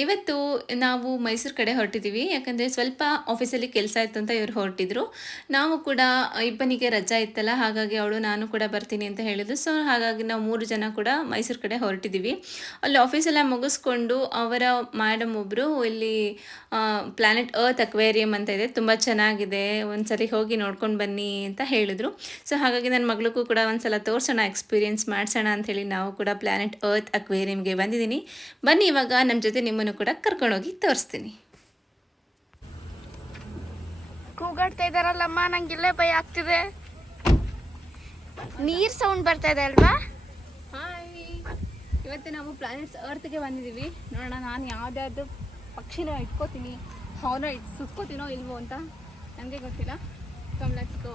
ಇವತ್ತು ನಾವು ಮೈಸೂರು ಕಡೆ ಹೊರಟಿದ್ದೀವಿ, ಯಾಕಂದರೆ ಸ್ವಲ್ಪ ಆಫೀಸಲ್ಲಿ ಕೆಲಸ ಇತ್ತು ಅಂತ ಇವರು ಹೊರಟಿದ್ರು. ನಾವು ಕೂಡ ಇಬ್ಬನಿಗೆ ರಜಾ ಇತ್ತಲ್ಲ, ಹಾಗಾಗಿ ಅವಳು ನಾನು ಕೂಡ ಬರ್ತೀನಿ ಅಂತ ಹೇಳಿದ್ರು. ಸೊ ಹಾಗಾಗಿ ನಾವು ಮೂರು ಜನ ಕೂಡ ಮೈಸೂರು ಕಡೆ ಹೊರಟಿದ್ದೀವಿ. ಅಲ್ಲಿ ಆಫೀಸೆಲ್ಲ ಮುಗಿಸ್ಕೊಂಡು ಅವರ ಮ್ಯಾಡಮ್ ಒಬ್ಬರು ಇಲ್ಲಿ ಪ್ಲಾನೆಟ್ ಅರ್ತ್ ಅಕ್ವೇರಿಯಂ ಅಂತ ಇದೆ, ತುಂಬ ಚೆನ್ನಾಗಿದೆ, ಒಂದ್ಸರಿ ಹೋಗಿ ನೋಡ್ಕೊಂಡು ಬನ್ನಿ ಅಂತ ಹೇಳಿದ್ರು. ಸೊ ಹಾಗಾಗಿ ನನ್ನ ಮಗಳಿಗೂ ಕೂಡ ಒಂದ್ಸಲ ತೋರಿಸೋಣ ಎಕ್ಸ್ಪೀರಿಯನ್ಸ್ ಮಾಡಿಸೋಣ ಅಂಥೇಳಿ ನಾವು ಕೂಡ ಪ್ಲಾನೆಟ್ ಅರ್ತ್ ಅಕ್ವೇರಿಯಂಗೆ ಬಂದಿದ್ದೀನಿ. ಬನ್ನಿ ಇವಾಗ ನಮ್ಮ ಜೊತೆ ನಿಮ್ಮನ್ನು ಕೂಡ ಕರ್ಕೊಂಡೋಗಿ ತೋರಿಸ್ತೀನಿ. ಕೂಗಾಡ್ತಾ ಇದಾರಲ್ಲಮ್ಮ ಇಲ್ಲೇ ಭಯ ಆಗ್ತಿದೆ. ನೀರ್ ಸೌಂಡ್ ಬರ್ತಾ ಇದೆ ಅಲ್ವಾ? ಹಾಯ್ ಇವತ್ತು ನಾವು ಪ್ಲಾನೆಟ್ಸ್ ಅರ್ತ್ಗೆ ಬಂದಿದ್ದೀವಿ. ನೋಡೋಣ ನಾನು ಯಾವ್ದಾದ್ರು ಪಕ್ಷಿನ ಇಟ್ಕೋತೀನಿ ಅವನ ಇಟ್ ಸುತ್ಕೋತೀನೋ ಇಲ್ವೋ ಅಂತ ನನಗೆ ಗೊತ್ತಿಲ್ಲ. Come let's go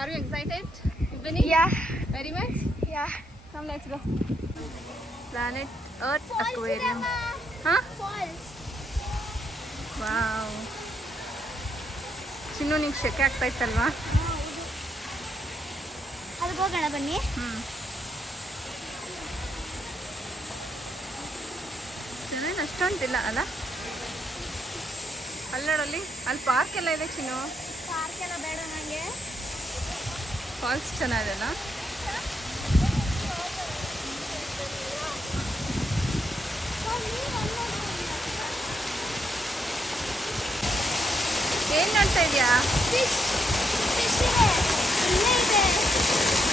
are you excited ಬನ್ನಿ yeah very much yeah come let's go Planet Earth aquarium ಹಾಂ ವಾವ್ ಚಿನ್ನು ನಿಂಗೆ ಶೆಕೆ ಆಗ್ತಾ ಇತ್ತಲ್ವಾ ಅದಕ್ಕೆ ಹೋಗೋಣ ಬನ್ನಿ. ಹ್ಞೂ ಚೆನ್ನಾಗಿ ಅಷ್ಟೊಂದಿಲ್ಲ ಅಲ್ಲ? ಅಲ್ಲಡಲ್ಲಿ ಅಲ್ಲಿ ಪಾರ್ಕ್ ಎಲ್ಲ ಇದೆ ಚಿನ್ನು? ಪಾರ್ಕ್ ಎಲ್ಲ ಬೇಡ ನನಗೆ ಫಾಲ್ಸ್ ಚೆನ್ನಾಗಿದೆಲ್ಲ ಏನು ನೋಡ್ತಾ ಇದೆಯಾ? ಫಿಶ್. ಫಿಶ್ ಇದೆ. ಇಲ್ಲೇ ಇದೆ.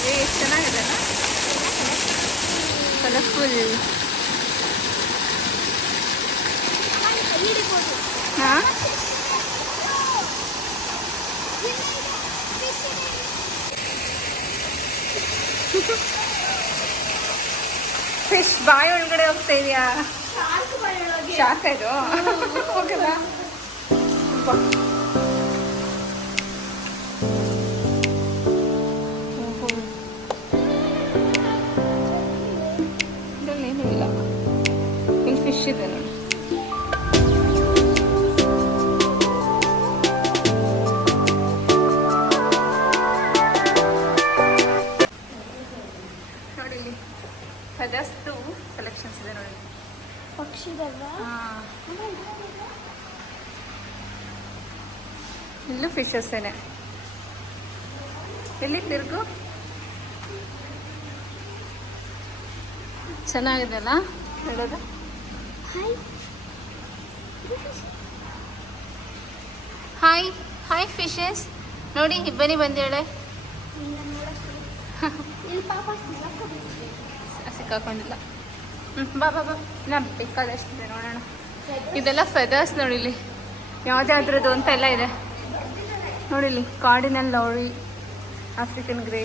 ಏ ಎಷ್ಟು ಚೆನ್ನಾಗಿದೆ ಕಲರ್ಫುಲ್ ಹಾ? ಫಿಶ್ ಬಾಯಿ ಒಳಗಡೆ ಹೋಗ್ತಾ ಇದೆಯಾ? ಶಾಖ ಇದು? ಬಾ. ಏನೆ ಎಲ್ಲಿ ತಿರುಗು ಚೆನ್ನಾಗಿದೆ ಅಲ್ಲ ಹೇಳೋದು ಹಾಯ್ ಹಾಯ್ ಫಿಶಸ್ ನೋಡಿ ಇಬ್ಬನಿ ಬಂದೇಳೆ. ಸಿಕ್ಕಾಕೊಂಡಿಲ್ಲ. ಹ್ಞೂ ಬಾ ಬಾ ಬಾ. ನಾ ಬೇಕಾದಷ್ಟಿದೆ ನೋಡೋಣ. ಇದೆಲ್ಲ ಫೆದರ್ಸ್ ನೋಡಿ ಇಲ್ಲಿ ಯಾವುದ್ಯಾವ್ದ್ರದ್ದು ಅಂತ ಎಲ್ಲ ಇದೆ. ನೋಡಿ ಇಲ್ಲಿ ಕಾರ್ಡಿನಲ್ ಲೌರಿ ಆಫ್ರಿಕನ್ ಗ್ರೇ.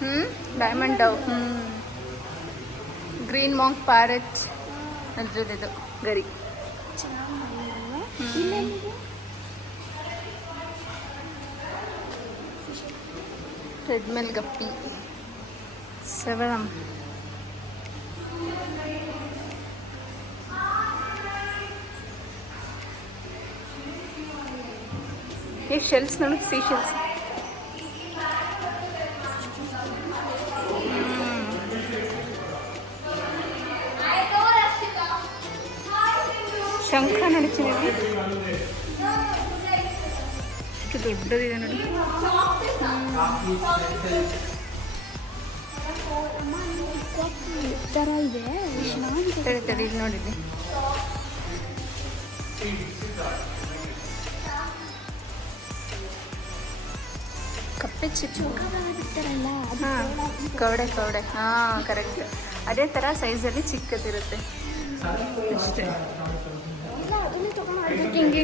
ಹ್ಞೂ ಡೈಮಂಡ್ ಡವ್ ಹ್ಞೂ ಗ್ರೀನ್ ಮಾಂಕ್ ಪ್ಯಾರೆಟ್ ಅದ್ರದ್ದು ಗರಿ? Treadmill guppy. ಸೆವೆರಮ್ ಈ ಶೆಲ್ಸ್ ನೋಡಿ ಸಿ ಶೆಲ್ಸ್ ಶಂಖ ನಡೀತಿದ್ದೀವಿ ಎಷ್ಟು ದೊಡ್ಡದಿದೆ ನೋಡಿ ಅಮ್ಮ, ಇಲ್ಲಿ ಕೊಕ್ಕಿ ಥರ ಇದೆ ತಡಿ ತಡಿ ಇಲ್ಲಿ ನೋಡಿದ್ದೆ ಕಪ್ಪೆ ಚಿಚ್ಚು ಬಿಡ್ತಾರಲ್ಲ ಹಾಂ ಕವಡೆ ಕವಡೆ ಹಾಂ ಕರೆಕ್ಟ್ ಅದೇ ಥರ ಸೈಜಲ್ಲಿ ಚಿಕ್ಕದಿರುತ್ತೆ ಅಷ್ಟೇ ಹಿಂಗೆ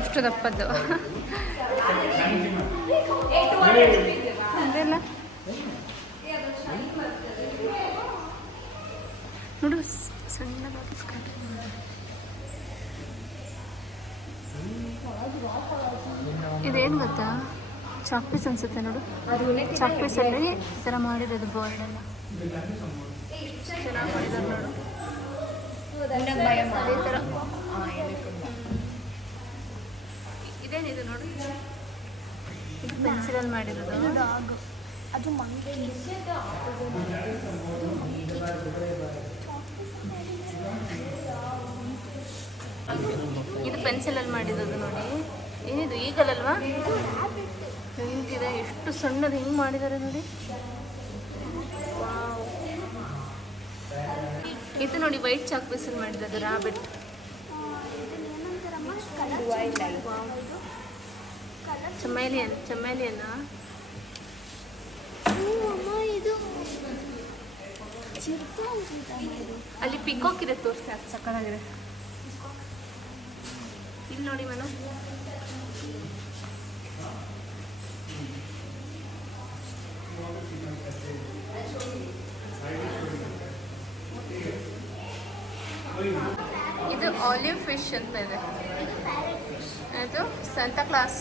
ಇಷ್ಟು ದಪ್ಪದ್ದು ಅದೆಲ್ಲ ನೋಡು ಸಣ್ಣದಾಗಿ ಸ್ಕ್ರಾಚ್ ಇದೇನು ಗೊತ್ತಾ? ಚಾಕ್ ಪೀಸ್ ಅನ್ಸುತ್ತೆ ನೋಡು. ಚಾಕ್ ಪೀಸಲ್ಲಿ ಈ ಥರ ಮಾಡಿರೋದು ಬೋರ್ಡ್ ಎಲ್ಲ. ಚೆನ್ನಾಗಿ ನೋಡು. ಥರ ನೋಡಿ? ಇದು ಮಾಡಿರೋದು. ಅದು ಮಂಗೆ ಇದು ಪೆನ್ಸಿಲಲ್ಲಿ ಮಾಡಿರೋದು ನೋಡಿ. ಏನಿದು, ಈಗಲಲ್ವಾ? ಹೆಂಗಿದೆ, ಎಷ್ಟು ಸಣ್ಣದು ಹೆಂಗೆ ಮಾಡಿದ್ದಾರೆ ನೋಡಿ. ಇದು ನೋಡಿ ವೈಟ್ ಚಾಕ್ ಪೀಸಲ್ಲಿ ಮಾಡಿರೋದು, ರಾಬಿಟ್. ಚಮೇಲಿಯನ್ ಚಮೇಲಿಯನ್ನ ಅಲ್ಲಿ ಪಿಕ್ ಇದೆ ತೋರಿಸ್ತಾ ಅದು ಸಕ್ಕತ್ತಾಗಿದೆ. ಇಲ್ಲಿ ನೋಡಿ ಮೇಡಮ್. ಇದು ಆಲಿವ್ ಫಿಶ್ ಅಂತ ಇದೆ. ಅದು Santa Claus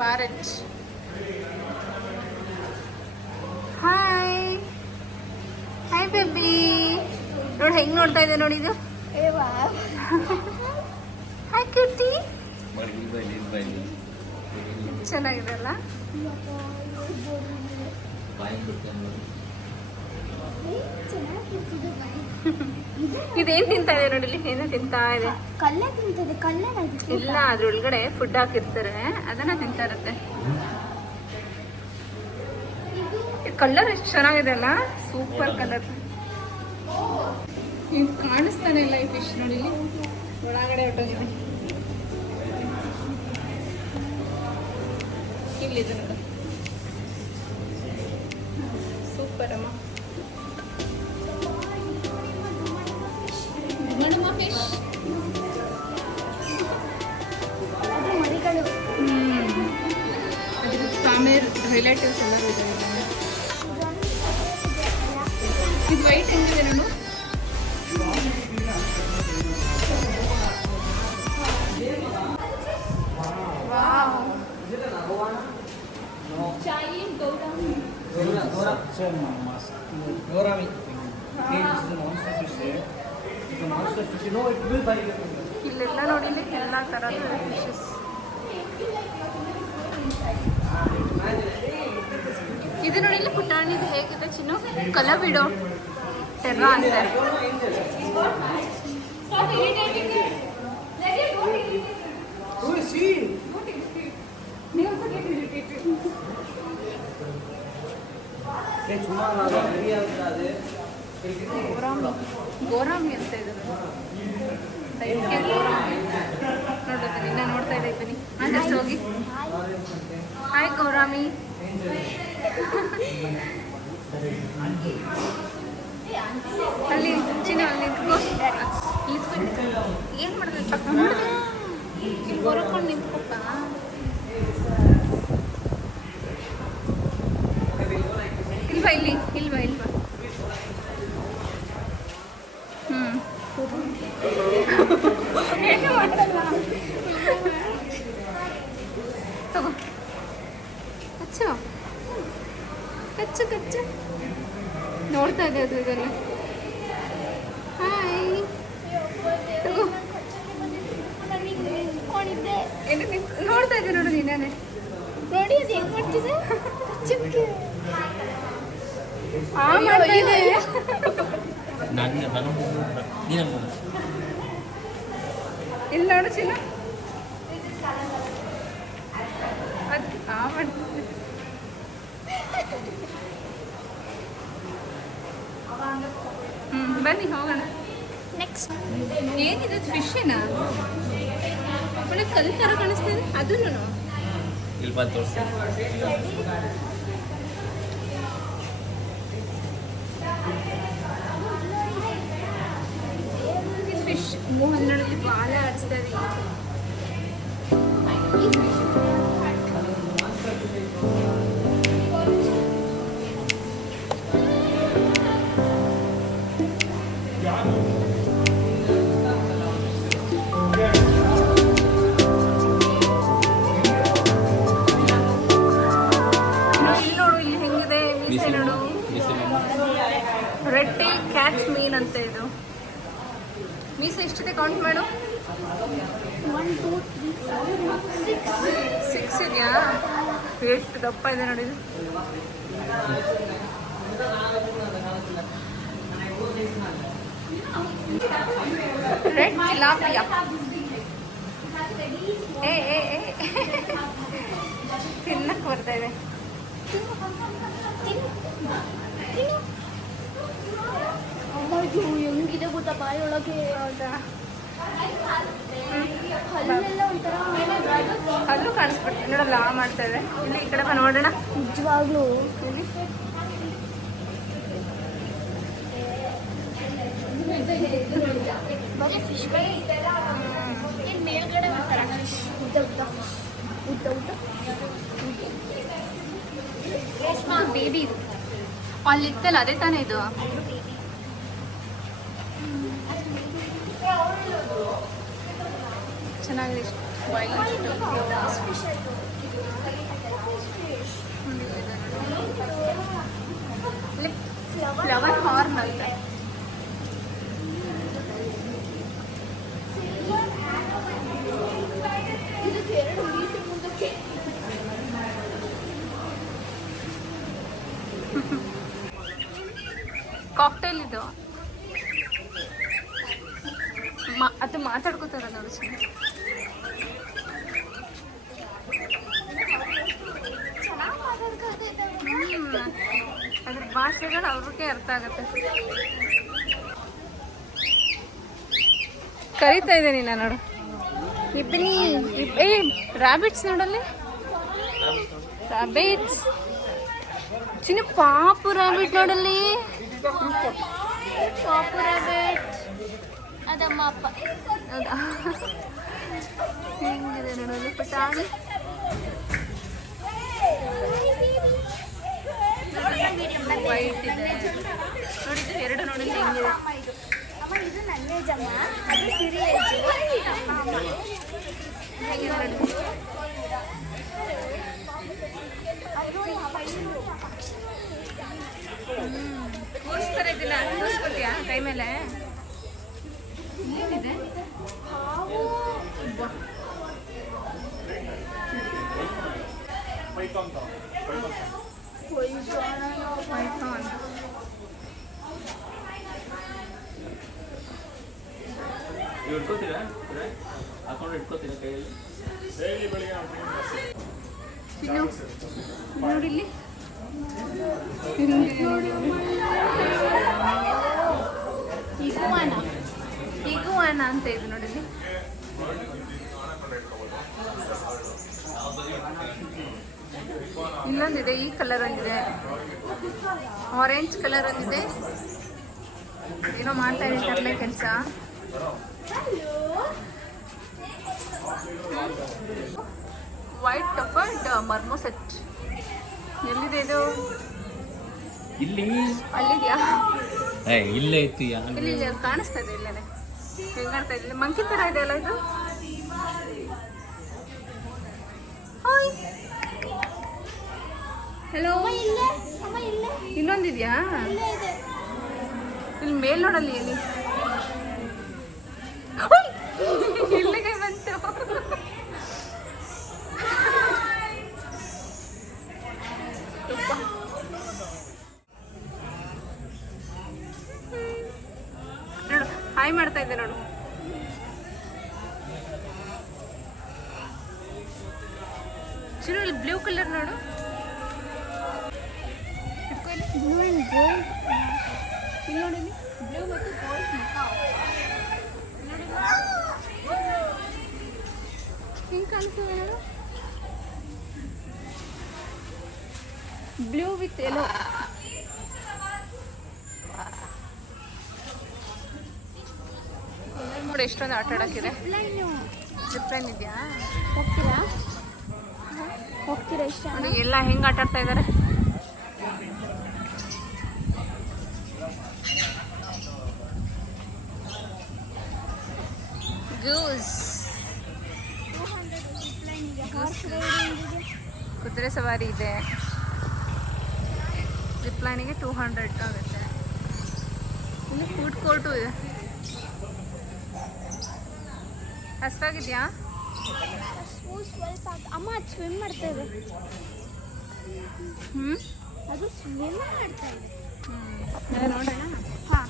parrot hi hi baby ನೋಡಿ, ಹೆಂಗ್ ನೋಡ್ತಾ ಇದೆ ನೋಡಿ ಇದು? ಕೀರ್ತಿ? ಚೆನ್ನಾಗಿದೆ ಅಲ್ಲ? ಇದೇನ್ ತಿಂತಾ ಇದೆ ನೋಡಿ ಇಲ್ಲಿ ಏನೋ ತಿಂತಾ ಇದೆ. ಕಲ್ಲೇ ತಿಂತದೆ ಕಲ್ಲೇ ಇಲ್ಲ ಇಲ್ಲ ಅದ್ರೊಳಗಡೆ ಫುಡ್ ಹಾಕಿರ್ತಾರೆ ಅದನ್ನ ತಿಂತಾ ಇರುತ್ತೆ. ಕಲರ್ ಎಷ್ಟು ಚೆನ್ನಾಗಿದೆ ಅಲ್ಲ? ಸೂಪರ್ ಕಲರ್ ನೀವು ಕಾಣಿಸ್ತಾನೆ ಇಲ್ಲ ಈ ಫಿಶ್ ನೋಡಿ ಇಲ್ಲಿ ಒಳಗಡೆ ಹೊಟ್ಟೋಗಿದೆ ಇಲ್ಲಿದೆ ನೋಡು ಸೂಪರ್ ಅಮ್ಮ ಮಣಮ ಫಿಶ್ ಅದು ಮರಿಗಳು ಅದ್ರ ಫ್ಯಾಮಿಲಿ ರಿಲೇಟಿವ್ಸ್ ಎಲ್ಲರೂ ಇದ್ದಾರೆ ಇದು ವೈಟ್ ಹೆಂಗಿದೆ ನಾನು ಇಲ್ಲೆಲ್ಲ ನೋಡಿ ಎಲ್ಲ ಥರದ ಡಿಶಸ್ ಇದು ನೋಡಿ ಇಲ್ಲಿ ಪುಟಾಣಿ ಹೇಗಿದೆ ಚಿನ್ನು? ಕಲಬಿಡೋ. ಟೆರ್ರಾ ಅಂತೆ Who is he? ಏ ಸುಮಾರು ಅದು ಬರಿ ಆಗ್ತದೆ ಗೋರಾಮಿ ಗೋರಾಮಿ ಅಂತ ಇದು ದೈತ್ಯ ಗೋರಾಮಿ ನೋಡೋದು ನಿನ್ನ ನೋಡ್ತಾ ಇದೆ ಬನ್ನಿ ಆದರ್ಶ ಹೋಗಿ ಹಾಯ್ ಗೌರಾಮಿ ಅಲ್ಲಿ ಚಿನ್ನ ಅಲ್ಲಿ ನಿಂತ್ಕೋ ನಿಂತ್ಕೊ ಏನು ಮಾಡಿದ್ರೆ ತಗೊಂಡು ಇಲ್ಲಿ ಹೊರಕೊಂಡು ನಿಂತ್ಕೊಪ್ಪ ಇಲ್ವಾ ಇಲ್ಲಿ ಇಲ್ವಾ ಇಲ್ವಾ ಹ್ಮ್ ಏನು ಮಾಡಲ್ಲ ತಗೋ. ಕಚ್ಚು. ಕಚ್ಚು ಕಚ್ಚು. ನೋಡ್ತಾ ಇದೆ ಅದು ಇದನ್ನು ಹಾಯ್ ತಗೋ. ನೋಡ್ತಾ ಇದೆ ನೋಡು ನೀನೇ ನೋಡಿ ಅದು ಹೆಂಗ್ ಮಾಡ್ತಿದೆ? ಚಿಕ್ಕ ಆ ಮಾಡ್ತಾ ಇದೆ ನಾನು ನಾನು ನೀನು ಇಲ್ಲಿ ನೋಡು ಚಿನ್ನ. ಅದು ಆ ಮಾಡ್ತಿದೆ ಹ್ಮ್ ಬನ್ನಿ ಹೋಗೋಣ. ನೆಕ್ಸ್ಟ್ ಏನಿದೆ? ಫಿಶ್ಶೇನಾ ಒಳ್ಳೆ ಕಲ್ ಥರ ಕಾಣಿಸ್ತಿದೆ ಅದನ್ನು? ಇಲ್ಲಿ ಬಂದು ತೋರಿಸಿ ಫಿಶ್ ಹನ್ನೆರಡಲ್ಲಿ ಬಾಲ ಆಡಿಸ್ತಾ ಎಷ್ಟಿದೆ ಕೌಂಟ್ ಮಾಡು? ಸಿಕ್ಸ್ ಇದೆಯಾ? ಎಷ್ಟು ದಪ್ಪ ಇದೆ ನೋಡಿ ಇದು. ರೆಡ್ ಜಿಲಾಪಿಯ ಏ ಏ ತಿನ್ನಕ್ಕೆ ಬರ್ತಾ ಇದೆ. ಅಮ್ಮ ಇದು ಹೆಂಗಿದೆ ಗೊತ್ತಾ? ಬಾಯೊಳಗೆ ಅಲ್ಲೂ ಕಾಣಿಸ್ಬಿಡ್ತೀನಿ ನೋಡಲ್ಲ ಮಾಡ್ತಾ ಇದೆ. ಇಲ್ಲಿ ಈ ಕಡೆ ನೋಡೋಣ. ನಿಜವಾಗ್ಲೂ. ಇಲ್ಲಿ. ಫಿಶ್ ಏನು ಮೇಲ್ಗಡೆ ಒಂಥರ ಫಿಶ್ ಉದ್ದ ಉದ್ದ ಫಿಶ್ ಉದ್ದ. ಉದ್ದ ಬೇಬಿ ಅಲ್ಲಿ ಇತ್ತಲ್ಲ ಅದೇ ತಾನೇ ಇದು. ಚೆನ್ನಾಗಿದೆ. ಫ್ಲವರ್ ಹಾರ್ನ್ ಅಂತ ಇದಕ್ಕೆ ಎರಡು ಮೀಟರ್ ಮುಂದಕ್ಕೆ ಕಾಕ್ಟೇಲ್ ಇದು ಮಾ- ಅದು ಮಾತಾಡ್ಕೋತಾರ ನೋಡಿ ಚೆನ್ನಾಗಿ ಚೆನ್ನಾಗಿ ಮಾತಾಡ್ಕೊಳ್ತೈತೆ ಹ್ಮ್. ಅದ್ರ ಭಾಷೆಗಳು ಅವ್ರಿಗೆ ಅರ್ಥ ಆಗುತ್ತೆ. ಕರಿತಾ ಇದ್ದೀನಿ ನಾನು ನೋಡು. ಇಬ್ಬನಿ ಏ ರಾಬಿಟ್ಸ್ ನೋಡಲ್ಲಿ? ರಾಬಿಟ್ಸ್ ಚಿನ್ನ ಪಾಪು ರಾಬಿಟ್ ನೋಡಲ್ಲಿ. ಪಾಪು ರಾಬಿಟ್ ಅದಮ್ಮ ಅಪ್ಪ. ಹೆಂಗಿದೆ ನೋಡಲ್ಲಿ ಪಟಾಣಿ? ವೈಟ್ ಇದೆ ಎರಡು ನೋಡಿ ಹೆಂಗಿದೆ ಇದು ಸಿರಿ ಏಜ್ ಹೇಗಿದೆ ಕೂರಿಸ್ತಾರೆ ಇದನ್ನ ಕೈ ಮೇಲೆ ಏನಿದೆ ಪೈಥಾನ್ ನೀವು ಇಟ್ಕೋತೀರಾ? ಹಾಕೊಂಡು ಇಟ್ಕೋತೀರಾ ಕೈಯಲ್ಲಿ? ತಿನ್ನು ನೋಡಿ ಇಗುವಾನ. ಇಗುವಾನ ಅಂತ ಇದೆ ನೋಡಿಲ್ಲಿ. ಇನ್ನೊಂದಿದೆ ಈ ಕಲರ್ ಒಂದಿದೆ. ಆರೆಂಜ್ ಕಲರ್ ಒಂದಿದೆ. ಏನೋ ಮಾಡ್ತಾ ಇರ್ತಾರಲ್ಲ ಕೆಲಸ. ವೈಟ್ ಟಫರ್ಡ್ ಮರ್ಮೋಸೆಟ್ ಎಲ್ಲಿದೆ ಇದು? ಇಲ್ಲಿ. ಅಲ್ಲಿದ್ಯಾ? ಏ ಇಲ್ಲೇ ಇತ್ತು ಇಲ್ಲಿ ಇಲ್ಲಿ ಕಾಣಿಸ್ತಾ ಇದೆ ಇಲ್ಲೇನೆ. ಹೆಂಗಾಡ್ತಾ ಇದೆ? ಮಂಕಿ ತರ ಇದೆ ಅಲ್ಲ ಇದು? ಹಾಯ್ ಹಲೋ ಇಲ್ಲೇ? ಇನ್ನೊಂದಿದ್ಯಾ ಇಲ್ಲೇ? ಮೇಲ್ ನೋಡಲ್ಲಿ ಎಲ್ಲಿ? ಇಲ್ಲಿಗೆ ಬಂತು. ನೋಡು ಹಾಯ್ ಮಾಡ್ತಾ ಇದ್ದೆ ನೋಡು. ಚಿರು ಇಲ್ಲಿ ಬ್ಲೂ ಕಲರ್ ನೋಡು. ಬ್ಲೂ ಆ್ಯಂಡ್ ಗೋಲ್ಡ್ ಇಲ್ಲಿ ನೋಡಿ ಬ್ಲೂ ಮತ್ತು ಗೋಲ್ಡ್ ಹಿಂಗೆ ಕಾಣಿಸ್ತದೆ ಬ್ಲೂ ವಿತ್ ಎಲ್ಲೋ ನೋಡಿ ಎಷ್ಟೊಂದು ಆಟ ಆಡೋಕ್ಕಿದೆ ಲೈನು ಡಿಫ್ರೆಂಟ್ ಇದೆಯಾ ಹೋಗ್ತೀರಾ ಹೋಗ್ತೀರಾ ಇಷ್ಟ ಎಲ್ಲ ಹೆಂಗೆ ಆಟ ಆಡ್ತಾ ಇದ್ದಾರೆ ಗೂಸ್. ಕುದುರೆ ಸವಾರಿ ಇದೆ. ಜಿಪ್ ಲೈನಿಗೆ ಟೂ ಹಂಡ್ರೆಡ್ ಆಗುತ್ತೆ. ಇಲ್ಲಿ ಫುಡ್ ಕೋರ್ಟು ಇದೆ. ಸ್ವಲ್ಪ ಅಮ್ಮ ಅದು ಸ್ವಿಮ್ ಮಾಡ್ತಾ ಇದೆ. ಹ್ಞೂ ಅದು ಸ್ವಿಮ್ ಮಾಡ್ತಾ ಇದೆ. ನೋಡೋಣ. ಹಾಂ.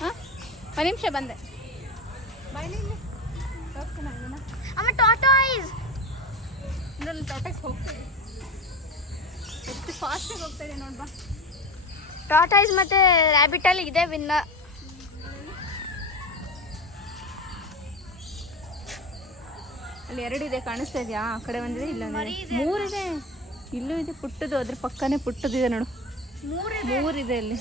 ಹಾಂ? ಒಂದು ನಿಮಿಷ ಬಂದೆ ಅಮ್ಮ ಟಾಟಾಯ್ಸ್ ಇದರಲ್ಲಿ ತೋಟಕ್ಕೆ ಹೋಗ್ತೀವಿ ಎಷ್ಟು ಫಾಸ್ಟಾಗಿ ಹೋಗ್ತಾ ಇದೆ ನೋಡ್ಬಾ. ಟಾಟಾಯ್ಸ್ ಮತ್ತೆ ಅಲ್ಲಿ ಇದೆ ವಿನ್ನ ಅಲ್ಲಿ ಎರಡಿದೆ ಕಾಣಿಸ್ತಾ ಇದೆಯಾ? ಆ ಕಡೆ ಒಂದಿದೆ ಇಲ್ಲ ಮರಿ ಇದೆ. ಮೂರಿದೆ ಇಲ್ಲೂ ಇದೆ ಪುಟ್ಟದು. ಅದ್ರ ಪಕ್ಕನೇ ಪುಟ್ಟದಿದೆ ನೋಡು. ಮೂರು ಮೂರಿದೆ ಅಲ್ಲಿ.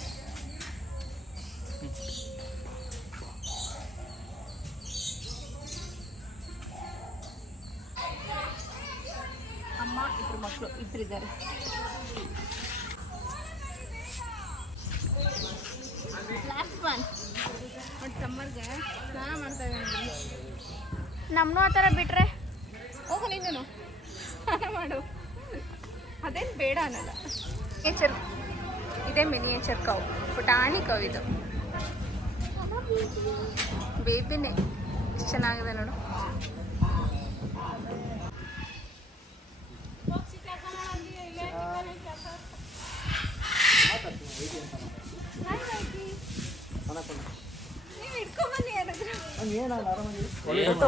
ಬೇಬಿನೇ ಎಷ್ಟು ಚೆನ್ನಾಗಿದೆ ನೋಡು.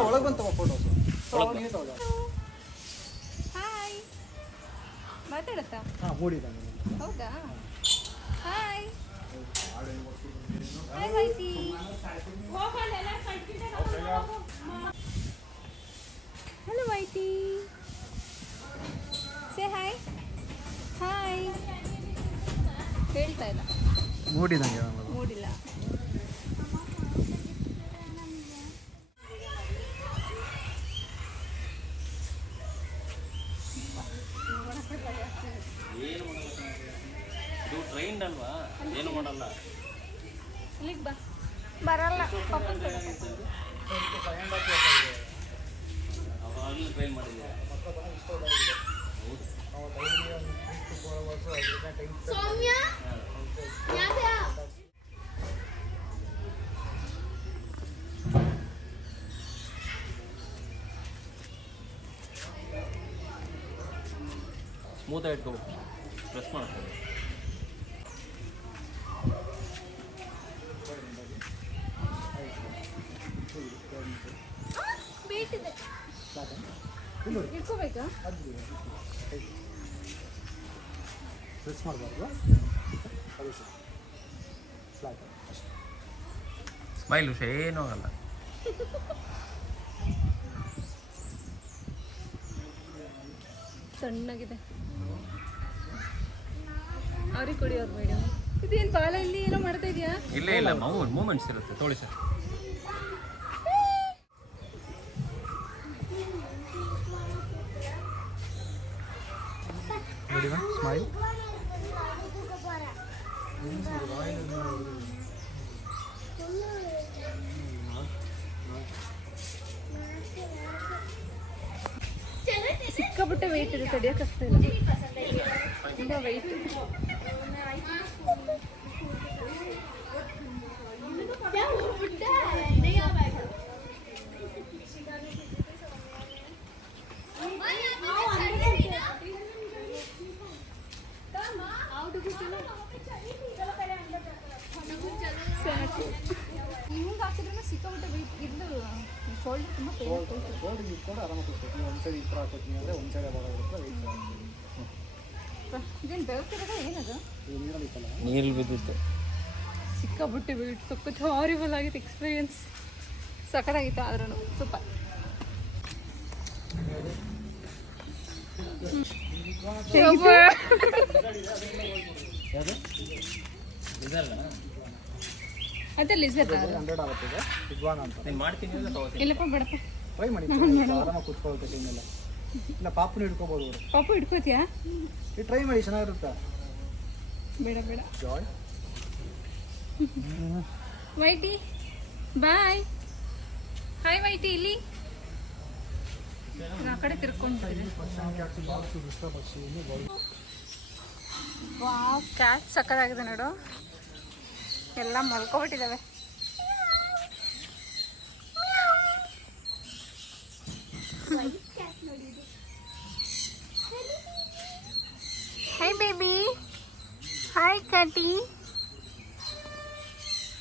ಒಳಗೆ ಬಂತವ ಫೋಟೋಸ್ ಹಾಯ್ ಮಾತಾಡತ್ತಾ ಹೌದಾ? ಹಾಯ್ ಹಲೋ ವೈಟಿ ಸೇ ಹಾಯ್ ಹಾಯ್ ಹೇಳ್ತಾ ಇಲ್ಲ. ಮೂಡಿಲ್ಲ ಮೂಡಿಲ್ಲ ಏನು ಮಾಡಲ್ಲ ಇದು ಟ್ರೈನ್ಡ್ ಅಲ್ವಾ ಏನು ಮಾಡಲ್ಲ ಇಲ್ಲಿಗೆ ಬಾ ಬರಲ್ಲ ಅವಾಗಲೂ ಟ್ರೈನ್ ಮಾಡಿದ್ದೆ ಸೌಮ್ಯ ಸ್ಮೂತಾಗಿ ಇಟ್ಕೋಬೇಕು ಪ್ರೆಸ್ ಮಾಡ್ತಾರೆ ಬೇಟಿದೆ ಇಟ್ಕೋಬೇಕಾ ಪ್ರೆಸ್ ಮಾಡಬಾರ್ದು. ಸ್ಮೈಲ್ ವಿಷಯ ಏನೂ ಆಗಲ್ಲ. ಸಣ್ಣಗಿದೆ. ಅವ್ರಿಗೆ ಕುಡಿಯೋದು ಮೇಡಮ್ ಇದೇನು ಬಾಲ ಇಲ್ಲಿ ಏನೋ ಮಾಡ್ತಾ ಇದೆಯಾ ಇಲ್ಲ ಇಲ್ಲ ಮೂ ಮೂಮೆಂಟ್ಸ್ ಇರುತ್ತೆ ತೋಳಿ ಸರ್ ನೋಡಿ ಸ್ಮೈಲ್ ಸಿಕ್ಕಾಪಟ್ಟೆ ವೆಯ್ಟ್ ಇದೆ ತಡಿಯೋಕ್ಕಾಗ್ತಾ ಇಲ್ಲ ತುಂಬ ವೆಯ್ಟ್ ಹಾಕಿದ್ರೆ ಸಿಕ್ಕಾಪಟ್ಟೆ ವೆಯ್ಟ್ ಇದು ಶೋಲ್ಡರ್ ತುಂಬ ರೋಡಿಗೆ ಇಟ್ಕೊಂಡು ಆರಾಮಾಗಿ ಕೊಡ್ತೀವಿ. ಒಂದು ಸೈಡ್ ಈ ಥರ ಹಾಕೋತೀನಿ ಅಂದರೆ ಒಂದು ಸೈಡ್ ಭಾಳ ಇರುತ್ತೆ. ವೆಯ್ಟ್ ಇದೇನು ಬೆಳ್ತಿರೋದ ಏನದು? ನೀರಲ್ಲಿ ಇತ್ತಲ್ಲ? ಬಿದ್ದಿತ್ತು. ಸಿಕ್ಕಾಬಿಟ್ಟೆ ವೆಯ್ಟ್ ಸಖತ್ ಹಾರಿಬಲ್ ಆಗಿತ್ತು ಎಕ್ಸ್ಪೀರಿಯನ್ಸ್ ಸಖತ್ತಾಗಿತ್ತು ಆದ್ರೂ ಸೂಪರ್ ಯಾವುದು? ಅದೇ ಲಿಸರ್ ಹಂಡ್ರೆಡ್ ಆಗುತ್ತೆ ಇದು ವಿದ್ವಾನ್ ಅಂತ. ನೀನು ಮಾಡ್ತೀನಿ ಅಂದ್ರೆ ತಗೋತೀನಿ. ಇಲ್ಲಪ್ಪ ಬೇಡಪ್ಪ. ಟ್ರೈ ಮಾಡಿ ಆರಾಮಾಗಿ ಕೂತ್ಕೊಳ್ಳುತ್ತೆ ಟೈಮೆಲ್ಲ ಇಲ್ಲ ಪಾಪುನ ಹಿಡ್ಕೋಬೋದು ಅವರು. ಪಾಪು ಹಿಡ್ಕೋತಿಯಾ? ಟ್ರೈ ಮಾಡಿ ಚೆನ್ನಾಗಿರುತ್ತೆ. ಬೇಡ ಬೇಡ. ಜಾಯ್ ವೈಟಿ ಬಾಯ್. ಹಾಯ್ ವೈಟಿ ಇಲ್ಲಿ. ನಾನ್ ಆ ಕಡೆ ತಿರ್ಕೊಂಡಿದ್ದೀನಿ ಕ್ಯಾಟ್ ಸಕ್ಕತ್ತಾಗಿದೆ ನೋಡು. ಎಲ್ಲ ಮಲ್ಕೊಬಿಟ್ಟಿದ್ದಾವೆ. ಹಾಯ್ ಬೇಬಿ ಹಾಯ್ ಕಾಟಿ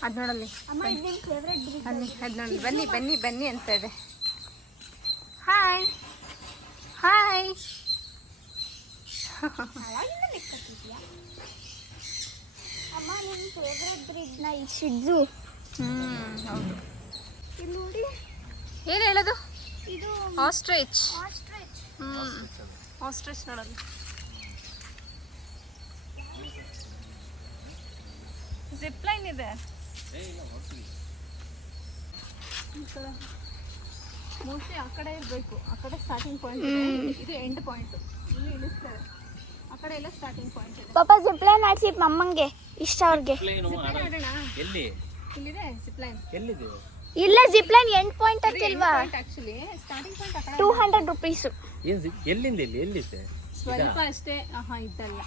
ಅದು ನೋಡಲ್ಲಿ ಬನ್ನಿ. ಅದು? ನೋಡಿ ಬನ್ನಿ ಬನ್ನಿ ಬನ್ನಿ ಅಂತ ಇದೆ. ಹಾಯ್ ಹಾಯ್ ಅಮ್ಮ ನಿನ್ ಫೇವ್ರೆಟ್ ಬ್ರಿಡ್ಜ್ನ ಈ ಶಿಡ್ಜು ಹ್ಞೂ ಹೌದು. ಇಲ್ಲಿ ನೋಡಿ. ಏನು ಹೇಳೋದು? ಇದು ಆಸ್ಟ್ರಿಚ್ ಆಸ್ಟ್ರಿಚ್ ಹ್ಞೂ ಆಸ್ಟ್ರಿಚ್ ನೋಡೋದು. ಜಿಪ್ ಲೈನ್ ಇದೆ. ಮೋಸ್ಟ್ಲಿ ಆ ಕಡೆ ಇರಬೇಕು. ಆ ಕಡೆ ಸ್ಟಾರ್ಟಿಂಗ್ ಪಾಯಿಂಟ್ ಇದು ಎಂಡ್ ಪಾಯಿಂಟ್ ಇಲ್ಲಿ ಇಳಿಸ್ತಾರೆ. ಆ ಕಡೆ ಎಲ್ಲ ಸ್ಟಾರ್ಟಿಂಗ್ ಪಾಯಿಂಟ್ ಇದೆ. ಪಾಪ ಜಿಪ್ಲೈನ್ ಆಡ್ಸಿ ಅಮ್ಮಂಗೆ ಇಷ್ಟ ಅವ್ರಿಗೆ. ಎಲ್ಲಿ? ಇಲ್ಲಿದೆ ಜಿಪ್ ಲೈನ್ ಎಲ್ಲಿದೆ? ಇಲ್ಲ ಜಿಪ್ಲೈನ್ ಎಂಡ್ ಪಾಯಿಂಟ್ ಅಂತಿಲ್ವಾ ಆಕ್ಚುಲಿ ಸ್ಟಾರ್ಟಿಂಗ್ ಪಾಯಿಂಟ್ ಆ ಕಡೆ ಟೂ ಹಂಡ್ರೆಡ್ ರುಪೀಸ್ ಏನ್ ಎಲ್ಲಿಂದ ಇಲ್ಲಿ? ಎಲ್ಲಿದೆ ಸ್ವಲ್ಪ ಅಷ್ಟೇ. ಆಹಾ ಇದ್ದಲ್ಲ.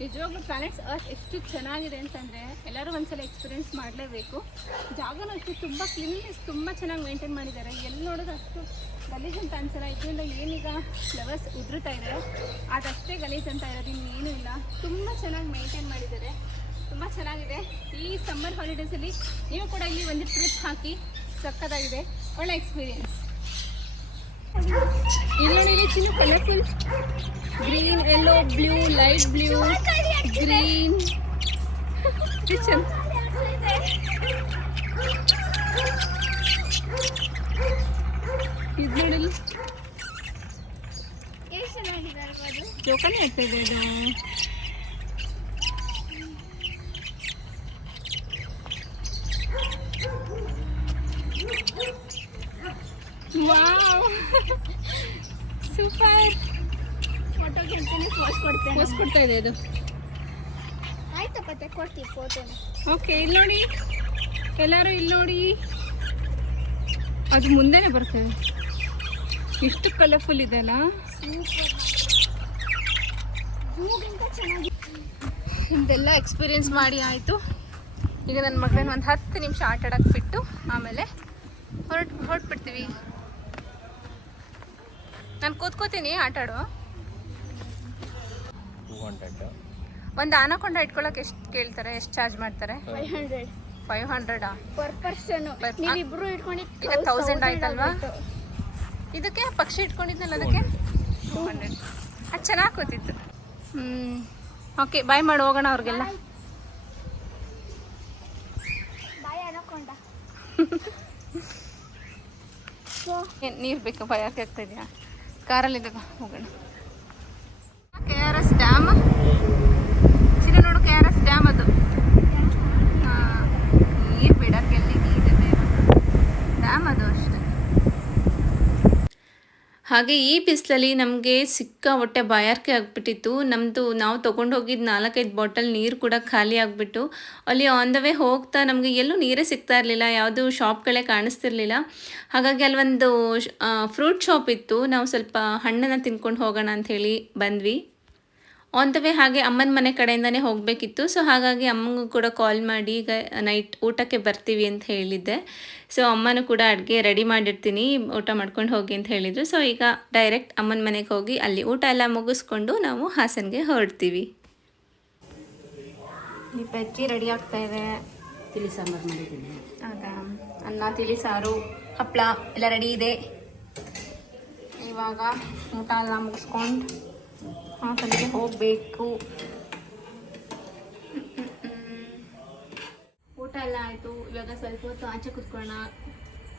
ನಿಜವಾಗ್ಲೂ ಪ್ಲಾನೆಟ್ಸ್ ಅರ್ತ್ ಎಷ್ಟು ಚೆನ್ನಾಗಿದೆ ಅಂತಂದರೆ ಎಲ್ಲರೂ ಒಂದ್ಸಲ ಎಕ್ಸ್ಪೀರಿಯನ್ಸ್ ಮಾಡಲೇಬೇಕು. ಜಾಗನೂ ಅಷ್ಟೇ ತುಂಬ ಕ್ಲೀನ್ನೆಸ್ ತುಂಬ ಚೆನ್ನಾಗಿ ಮೇಂಟೈನ್ ಮಾಡಿದ್ದಾರೆ. ಎಲ್ಲಿ ನೋಡೋದು ಅಷ್ಟು ಗಲೀಜ್ ಅಂತ ಅನ್ಸಲ್ಲ. ಇದರಿಂದ ಏನೀಗ ಫ್ಲವರ್ಸ್ ಉದುರುತ್ತಾ ಇದೆ ಅದಷ್ಟೇ ಗಲೀಜ್ ಅಂತ ಇರೋದು ಇನ್ನೇನೂ ಇಲ್ಲ. ತುಂಬ ಚೆನ್ನಾಗಿ ಮೇಂಟೈನ್ ಮಾಡಿದ್ದಾರೆ. ತುಂಬ ಚೆನ್ನಾಗಿದೆ. ಈ ಸಮ್ಮರ್ ಹಾಲಿಡೇಸಲ್ಲಿ ನೀವು ಕೂಡ ಇಲ್ಲಿ ಒಂದು ಟ್ರಿಪ್ ಹಾಕಿ ಸಕ್ಕತ್ತಾಗಿದೆ. ಒಳ್ಳೆ ಎಕ್ಸ್ಪೀರಿಯನ್ಸ್ ಇಲ್ಲಿ ಇಲ್ಲಿ ಚಿನ್ನ colourful green yellow blue light blue green kitchen ಇದು ನೋಡಿ ಎಷ್ಟು ಚೆನ್ನಾಗಿದೆ ಅದು. ಜೋಕಾಲಿ ಇದು ವಾವ್. ಸೂಪರ್. ಫೋಟೋ ಕೊಡ್ತೇನೆ. ಪೋಸ್ ಕೊಡ್ತಾ ಇದೆ ಇದು ಆಯ್ತಪ್ಪ ತೆಕ್ಕೊಡ್ತೀವಿ ಫೋಟೋನ. ಓಕೆ ಇಲ್ಲಿ ನೋಡಿ. ಎಲ್ಲರೂ ಇಲ್ಲಿ ನೋಡಿ. ಅದು ಮುಂದೆನೆ ಬರ್ತದೆ. ಎಷ್ಟು ಕಲರ್ಫುಲ್ ಇದೆ ಅಲ್ಲ ನಿಮ್ದೆಲ್ಲ ಎಕ್ಸ್ಪೀರಿಯನ್ಸ್ ಮಾಡಿ ಆಯಿತು. ಈಗ ನನ್ನ ಮಗನ ಒಂದು ಹತ್ತು ನಿಮಿಷ ಆಟ ಆಡೋಕ್ಕೆ ಬಿಟ್ಟು ಆಮೇಲೆ ಹೊರಟು ಹೊರಟ್ಬಿಡ್ತೀವಿ. ನಾನು ಕೂತ್ಕೋತೀನಿ ಆಟ ಆಡೋ ಒಂದು ಆನಕೊಂಡ ಇಟ್ಕೊಳಕ್ಕೆ ಎಷ್ಟು ಕೇಳ್ತಾರೆ ಎಷ್ಟು ಚಾರ್ಜ್ ಮಾಡ್ತಾರೆ? ಫೈವ್ ಹಂಡ್ರೆಡ್ ಫೈವ್ ಹಂಡ್ರೆಡಾ ಪರ್ ಪರ್ಸನ್ ಈಗ 1000 ಆಯ್ತಲ್ವಾ? ಇದಕ್ಕೆ ಪಕ್ಷಿ ಇಟ್ಕೊಂಡಿದ್ನಲ್ಲ ಅದಕ್ಕೆ? ಟೂ ಹಂಡ್ರೆಡ್ ಅದು ಚೆನ್ನಾಗಿ ಕೂತಿತ್ತು ಹ್ಞೂ ಓಕೆ ಬಾಯ್ ಮಾಡಿ ಹೋಗೋಣ ಅವ್ರಿಗೆಲ್ಲ. ಬಾಯ್ ನೀರು ಬೇಕು? ಭಯ ಆಗ್ತಾ ಇದೆಯಾ? ಕಾರಲ್ಲಿ ಹೋಗೋಣ ಕೆ ಆರ್ ಎಸ್ ಡ್ಯಾಮ್ ಚಿನ್ನ ನೋಡು ಕೆ ಆರ್ ಎಸ್ ಡ್ಯಾಮ್ ಅದು ಹಾಂ ನೀರು ಬಿಡಕ್ಕೆ ಎಲ್ಲಿ ನೀರಿದೆ ಡ್ಯಾಮ್ ಅದು ಅಷ್ಟೇ ಹಾಗೆ ಈ ಬಿಸಿಲಲ್ಲಿ ನಮಗೆ ಸಿಕ್ಕ ಹೊಟ್ಟೆ ಬಾಯಾರಿಕೆ ಆಗಿಬಿಟ್ಟಿತ್ತು. ನಮ್ಮದು ನಾವು ತೊಗೊಂಡು ಹೋಗಿದ್ದ ನಾಲ್ಕೈದು ಬಾಟಲ್ ನೀರು ಕೂಡ ಖಾಲಿ ಆಗಿಬಿಟ್ಟು ಅಲ್ಲಿ ಆನ್ ದ ವೇ ಹೋಗ್ತಾ ನಮಗೆ ಎಲ್ಲೂ ನೀರೇ ಸಿಗ್ತಾ ಇರಲಿಲ್ಲ, ಯಾವುದು ಶಾಪ್ಗಳೇ ಕಾಣಿಸ್ತಿರ್ಲಿಲ್ಲ. ಹಾಗಾಗಿ ಅಲ್ಲೊಂದು ಫ್ರೂಟ್ ಶಾಪ್ ಇತ್ತು. ನಾವು ಸ್ವಲ್ಪ ಹಣ್ಣನ್ನು ತಿನ್ಕೊಂಡು ಹೋಗೋಣ ಅಂಥೇಳಿ ಬಂದ್ವಿ. ಆನ್ ದ ವೇ ಹಾಗೆ ಅಮ್ಮನ ಮನೆ ಕಡೆಯಿಂದನೇ ಹೋಗಬೇಕಿತ್ತು. ಸೊ ಹಾಗಾಗಿ ಅಮ್ಮಂಗೂ ಕೂಡ ಕಾಲ್ ಮಾಡಿ ಈಗ ನೈಟ್ ಊಟಕ್ಕೆ ಬರ್ತೀವಿ ಅಂತ ಹೇಳಿದ್ದೆ. ಸೊ ಅಮ್ಮನೂ ಕೂಡ ಅಡುಗೆ ರೆಡಿ ಮಾಡಿರ್ತೀನಿ ಊಟ ಮಾಡ್ಕೊಂಡು ಹೋಗಿ ಅಂತ ಹೇಳಿದರು. ಸೊ ಈಗ ಡೈರೆಕ್ಟ್ ಅಮ್ಮನ ಮನೆಗೆ ಹೋಗಿ ಅಲ್ಲಿ ಊಟ ಎಲ್ಲ ಮುಗಿಸ್ಕೊಂಡು ನಾವು ಹಾಸನ್ಗೆ ಹೊರಡ್ತೀವಿ. ಈ ಬಜ್ಜಿ ರೆಡಿ ಆಗ್ತಾ ಇದೆ. ತಿಳಿ ಸಾಂಬಾರು ಮಾಡಿದ್ದೀನಿ. ಹೌದಾ? ಅನ್ನ ತಿಳಿ ಸಾರು ಹಪ್ಪಳ ಎಲ್ಲ ರೆಡಿ ಇದೆ. ಇವಾಗ ಊಟ ಎಲ್ಲ ಮುಗಿಸ್ಕೊಂಡು ಹಾಸನಿಗೆ ಹೋಗಬೇಕು. ಊಟ ಎಲ್ಲ ಆಯಿತು. ಇವಾಗ ಸ್ವಲ್ಪ ಹೊತ್ತು ಆಚೆ ಕುತ್ಕೊಳ್ಳೋಣ.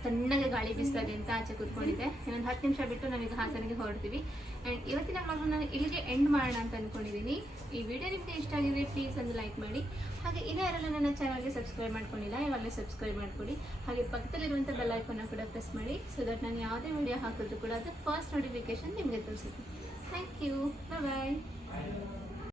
ತಣ್ಣಗೆ ಗಾಳಿ ಬೀಸ್ತದೆ ಅಂತ ಆಚೆ ಕುತ್ಕೊಂಡಿದ್ದೆ. ಇನ್ನೊಂದು ಹತ್ತು ನಿಮಿಷ ಬಿಟ್ಟು ನಾವೀಗ ಹಾಸನಿಗೆ ಹೊರಡ್ತೀವಿ. ಆ್ಯಂಡ್ ಇವತ್ತಿನ ಬ್ಲಾಗ್ನ ನಾನು ಇಲ್ಲಿಗೆ ಎಂಡ್ ಮಾಡೋಣ ಅಂತ ಅಂದ್ಕೊಂಡಿದ್ದೀನಿ ಈ ವಿಡಿಯೋ ನಿಮಗೆ ಇಷ್ಟ ಆಗಿದೆ ಪ್ಲೀಸ್ ಒಂದು ಲೈಕ್ ಮಾಡಿ. ಹಾಗೆ ಇದೇ ಯಾರೆಲ್ಲ ನನ್ನ ಚಾನಲ್ಗೆ ಸಬ್ಸ್ಕ್ರೈಬ್ ಮಾಡ್ಕೊಂಡಿಲ್ಲ ಇವಾಗಲೇ ಸಬ್ಸ್ಕ್ರೈಬ್ ಮಾಡ್ಕೊಡಿ. ಹಾಗೆ ಪಕ್ಕದಲ್ಲಿರುವಂಥ ಬೆಲ್ ಐಕನ್ನ ಕೂಡ ಪ್ರೆಸ್ ಮಾಡಿ. ಸೊ ದಟ್ ನಾನು ಯಾವುದೇ ವಿಡಿಯೋ ಹಾಕಿದ್ರು ಕೂಡ ಅದು ಫಸ್ಟ್ ನೋಟಿಫಿಕೇಶನ್ ನಿಮಗೆ ತೋರಿಸುತ್ತೆ. Thank you bye